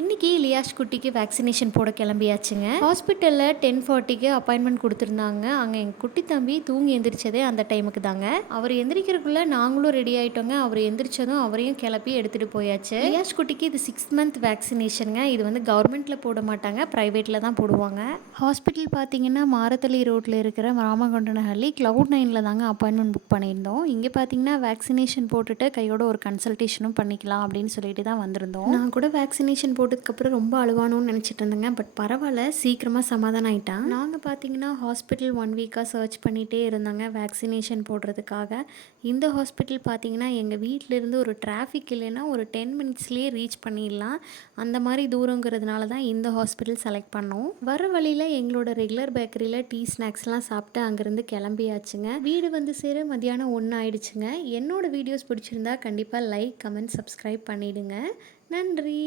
இன்றைக்கி லியாஷ் குட்டிக்கு வேக்சினேஷன் போட கிளம்பியாச்சுங்க. ஹாஸ்பிட்டலில் 10:40க்கு அப்பாயின்மெண்ட் கொடுத்துருந்தாங்க. அங்கே எங்கள் குட்டி தம்பி தூங்கி எந்திரிச்சதே அந்த டைமுக்கு தாங்க. அவர் எந்திரிக்கிறதுக்குள்ளே நாங்களும் ரெடி ஆகிட்டோங்க. அவர் எந்திரிச்சதும் அவரையும் கிளப்பி எடுத்துகிட்டு போயாச்சு. லியாஷ் குட்டிக்கு இது 6 மந்த் வேக்சினேஷனுங்க. இது வந்து கவர்மெண்ட்டில் போட மாட்டாங்க, ப்ரைவேட்டில் தான் போடுவாங்க. ஹாஸ்பிட்டல் பார்த்தீங்கன்னா மாரத்தளி ரோட்டில் இருக்கிற ராமகொண்டனஹள்ளி Cloud9ல் தாங்க அப்பாயின்மெண்ட் புக் பண்ணியிருந்தோம். இங்கே பார்த்தீங்கன்னா வேக்சினேஷன் போட்டுட்டு கையோட ஒரு கன்சல்டேஷனும் பண்ணிக்கலாம் அப்படின்னு சொல்லிட்டு தான் வந்திருந்தோம். நான் கூட வேக்சினேஷன் போட்டதுக்கப்புறம் ரொம்ப அழுவானோன்னு நினச்சிட்டு இருந்தேங்க. பட் பரவாயில்ல, சீக்கிரமாக சமாதானம் ஆகிட்டான். நாங்கள் பார்த்தீங்கன்னா ஹாஸ்பிட்டல் 1 வீக்காக சர்ச் பண்ணிகிட்டே இருந்தாங்க வேக்சினேஷன் போடுறதுக்காக. இந்த ஹாஸ்பிட்டல் பார்த்தீங்கன்னா எங்கள் வீட்டிலேருந்து ஒரு டிராஃபிக் இல்லைன்னா ஒரு 10 மினிட்ஸ்லேயே ரீச் பண்ணிடலாம். அந்த மாதிரி தூரங்கிறதுனால தான் இந்த ஹாஸ்பிட்டல் செலக்ட் பண்ணோம். வர வழியில் எங்களோட ரெகுலர் பேக்கரியில் டீ ஸ்நாக்ஸ்லாம் சாப்பிட்டு அங்கேருந்து கிளம்பியாச்சுங்க. வீடு வந்து சேர மதியானம் 1 ஆயிடுச்சுங்க. என்னோட வீடியோஸ் பிடிச்சிருந்தா கண்டிப்பாக லைக், கமெண்ட், சப்ஸ்கிரைப் பண்ணிவிடுங்க. நன்றி.